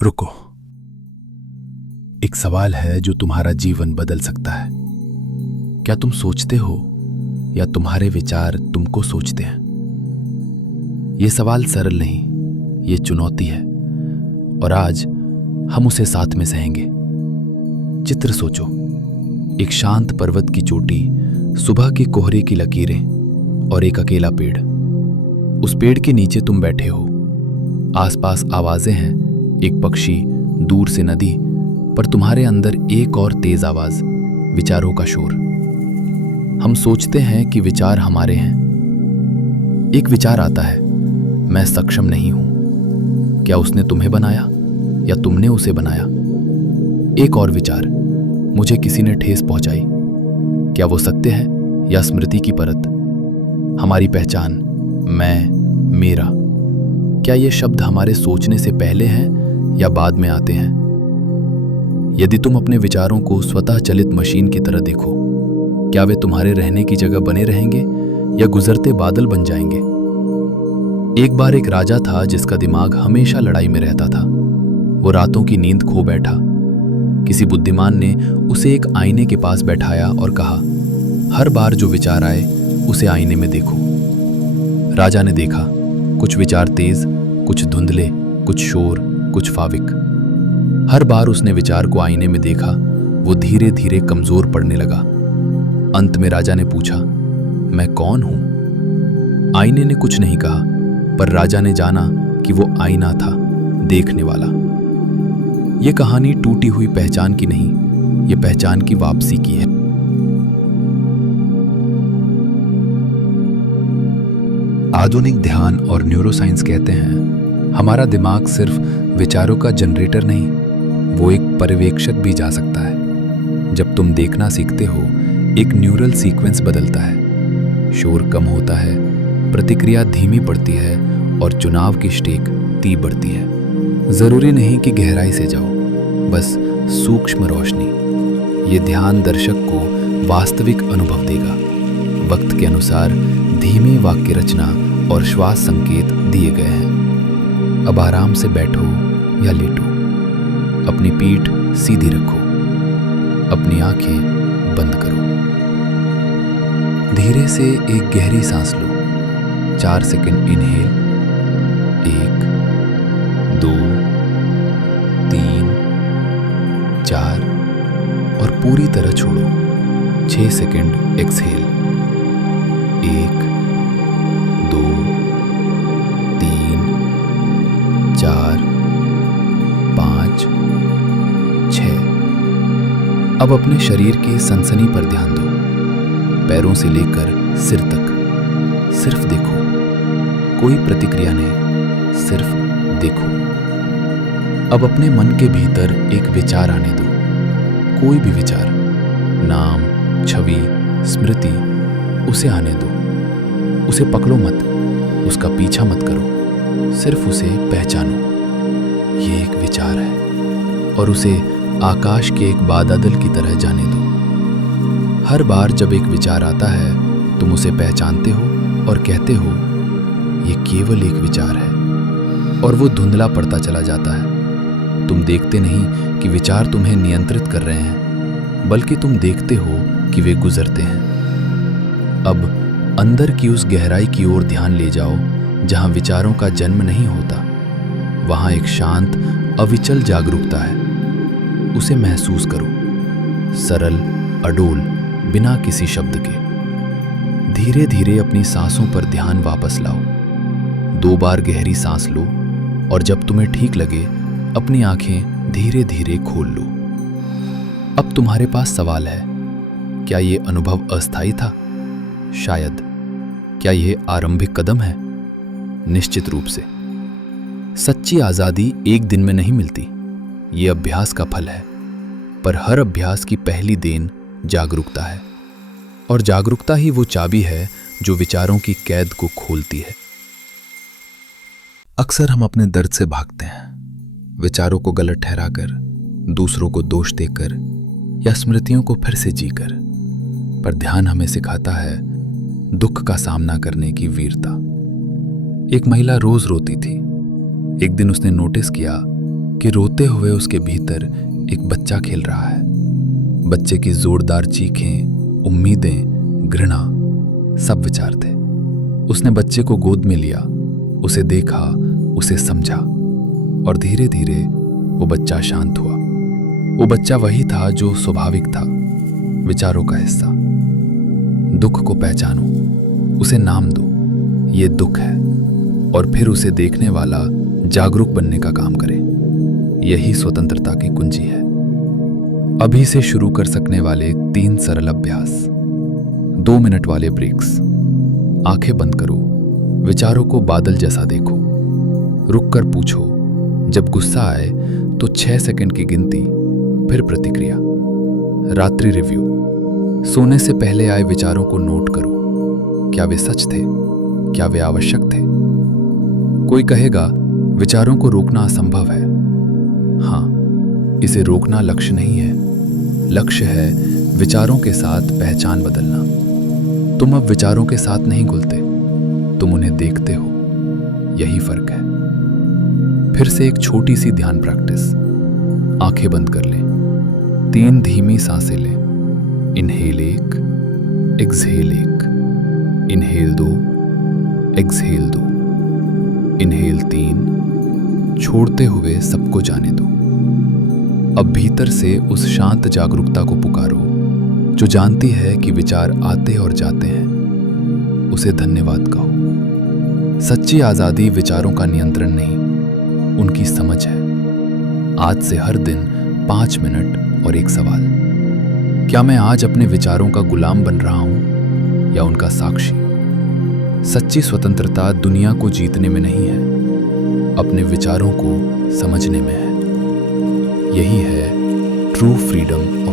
रुको। एक सवाल है जो तुम्हारा जीवन बदल सकता है। क्या तुम सोचते हो या तुम्हारे विचार तुमको सोचते हैं? यह सवाल सरल नहीं, ये चुनौती है, और आज हम उसे साथ में सहेंगे। चित्र सोचो, एक शांत पर्वत की चोटी, सुबह के कोहरे की लकीरें और एक अकेला पेड़। उस पेड़ के नीचे तुम बैठे हो। आसपास आवाजें हैं, एक पक्षी, दूर से नदी, पर तुम्हारे अंदर एक और तेज आवाज, विचारों का शोर। हम सोचते हैं कि विचार हमारे हैं। एक विचार आता है, मैं सक्षम नहीं हूं। क्या उसने तुम्हें बनाया या तुमने उसे बनाया? एक और विचार, मुझे किसी ने ठेस पहुंचाई। क्या वो सत्य है या स्मृति की परत? हमारी पहचान, मैं, मेरा, क्या ये शब्द हमारे सोचने से पहले हैं या बाद में आते हैं? यदि तुम अपने विचारों को स्वतः चलित मशीन की तरह देखो, क्या वे तुम्हारे रहने की जगह बने रहेंगे या गुजरते बादल बन जाएंगे? एक बार एक राजा था जिसका दिमाग हमेशा लड़ाई में रहता था। वो रातों की नींद खो बैठा। किसी बुद्धिमान ने उसे एक आईने के पास बैठाया और कहा, हर बार जो विचार आए उसे आईने में देखो। राजा ने देखा, कुछ विचार तेज, कुछ धुंधले, कुछ शोर, कुछ फाविक। हर बार उसने विचार को आईने में देखा, वो धीरे धीरे कमजोर पड़ने लगा। अंत में राजा ने पूछा, मैं कौन हूं? आईने ने कुछ नहीं कहा, पर राजा ने जाना कि वो आईना था, देखने वाला। यह कहानी टूटी हुई पहचान की नहीं, यह पहचान की वापसी की है। आधुनिक ध्यान और न्यूरोसाइंस कहते हैं, हमारा दिमाग सिर्फ विचारों का जनरेटर नहीं, वो एक पर्यवेक्षक भी जा सकता है। जब तुम देखना सीखते हो, एक न्यूरल सीक्वेंस बदलता है, शोर कम होता है, प्रतिक्रिया धीमी पड़ती है और चुनाव की स्टेक तीव्र बढ़ती है। जरूरी नहीं कि गहराई से जाओ, बस सूक्ष्म रोशनी। ये ध्यान दर्शक को वास्तविक अनुभव देगा। वक्त के अनुसार धीमी वाक्य रचना और श्वास संकेत दिए गए हैं। अब आराम से बैठो या लेटो, अपनी पीठ सीधी रखो, अपनी आंखें बंद करो। धीरे से एक गहरी सांस लो। 4 सेकंड इनहेल, 1, 2, 3, 4 और पूरी तरह छोड़ो। 6 सेकंड एक्सहेल, 1, 2, 3, 4, 5, 6। अब अपने शरीर की सनसनी पर ध्यान दो, पैरों से लेकर सिर तक। सिर्फ देखो, कोई प्रतिक्रिया नहीं, सिर्फ देखो। अब अपने मन के भीतर एक विचार आने दो, कोई भी विचार, नाम, छवि, स्मृति, उसे आने दो। उसे पकड़ो मत, उसका पीछा मत करो, सिर्फ उसे पहचानो। ये एक विचार है और उसे आकाश के एक बादल की तरह जाने दो। हर बार जब एक विचार आता है, तुम उसे पहचानते हो और कहते हो, ये केवल एक विचार है, और वो धुंधला पड़ता चला जाता है। तुम देखते नहीं कि विचार तुम्हें नियंत्रित कर रहे हैं, बल्कि तुम देखते हो कि वे गुजरते हैं। अब अंदर की उस गहराई की ओर ध्यान ले जाओ जहां विचारों का जन्म नहीं होता। वहां एक शांत, अविचल जागरूकता है। उसे महसूस करो, सरल, अडोल, बिना किसी शब्द के। धीरे धीरे अपनी सांसों पर ध्यान वापस लाओ। 2 बार गहरी सांस लो और जब तुम्हें ठीक लगे, अपनी आंखें धीरे धीरे खोल लो। अब तुम्हारे पास सवाल है, क्या ये अनुभव अस्थायी था? शायद। क्या यह आरंभिक कदम है? निश्चित रूप से। सच्ची आजादी एक दिन में नहीं मिलती, ये अभ्यास का फल है। पर हर अभ्यास की पहली देन जागरूकता है, और जागरूकता ही वो चाबी है जो विचारों की कैद को खोलती है। अक्सर हम अपने दर्द से भागते हैं, विचारों को गलत ठहराकर, दूसरों को दोष देकर या स्मृतियों को फिर से जीकर। पर ध्यान हमें सिखाता है दुख का सामना करने की वीरता। एक महिला रोज रोती थी। एक दिन उसने नोटिस किया कि रोते हुए उसके भीतर एक बच्चा खेल रहा है। बच्चे की जोरदार चीखें, उम्मीदें, घृणा, सब विचार थे। उसने बच्चे को गोद में लिया, उसे देखा, उसे समझा और धीरे धीरे वो बच्चा शांत हुआ। वो बच्चा वही था जो स्वाभाविक था, विचारों का हिस्सा। दुख को पहचानो, उसे नाम दो, ये दुख है, और फिर उसे देखने वाला जागरूक बनने का काम करे। यही स्वतंत्रता की कुंजी है। अभी से शुरू कर सकने वाले 3 सरल अभ्यास। 2 मिनट वाले ब्रेक्स। आंखें बंद करो, विचारों को बादल जैसा देखो। रुक कर पूछो, जब गुस्सा आए तो 6 सेकंड की गिनती, फिर प्रतिक्रिया। रात्रि रिव्यू। सोने से पहले आए विचारों को नोट करो। क्या वे सच थे? क्या वे आवश्यक थे? कोई कहेगा विचारों को रोकना असंभव है। हाँ, इसे रोकना लक्ष्य नहीं है। लक्ष्य है विचारों के साथ पहचान बदलना। तुम अब विचारों के साथ नहीं घुलते, तुम उन्हें देखते हो। यही फर्क है। फिर से एक छोटी सी ध्यान प्रैक्टिस। आंखें बंद कर लें। 3 धीमी सांसें लें। Inhale 1, exhale 1, inhale 2, exhale 2, inhale 3, छोड़ते हुए सबको जाने दो। अब भीतर से उस शांत जागरूकता को पुकारो जो जानती है कि विचार आते और जाते हैं। उसे धन्यवाद कहो। सच्ची आजादी विचारों का नियंत्रण नहीं, उनकी समझ है। आज से हर दिन 5 मिनट और एक सवाल। क्या मैं आज अपने विचारों का गुलाम बन रहा हूं या उनका साक्षी? सच्ची स्वतंत्रता दुनिया को जीतने में नहीं है, अपने विचारों को समझने में है। यही है ट्रू फ्रीडम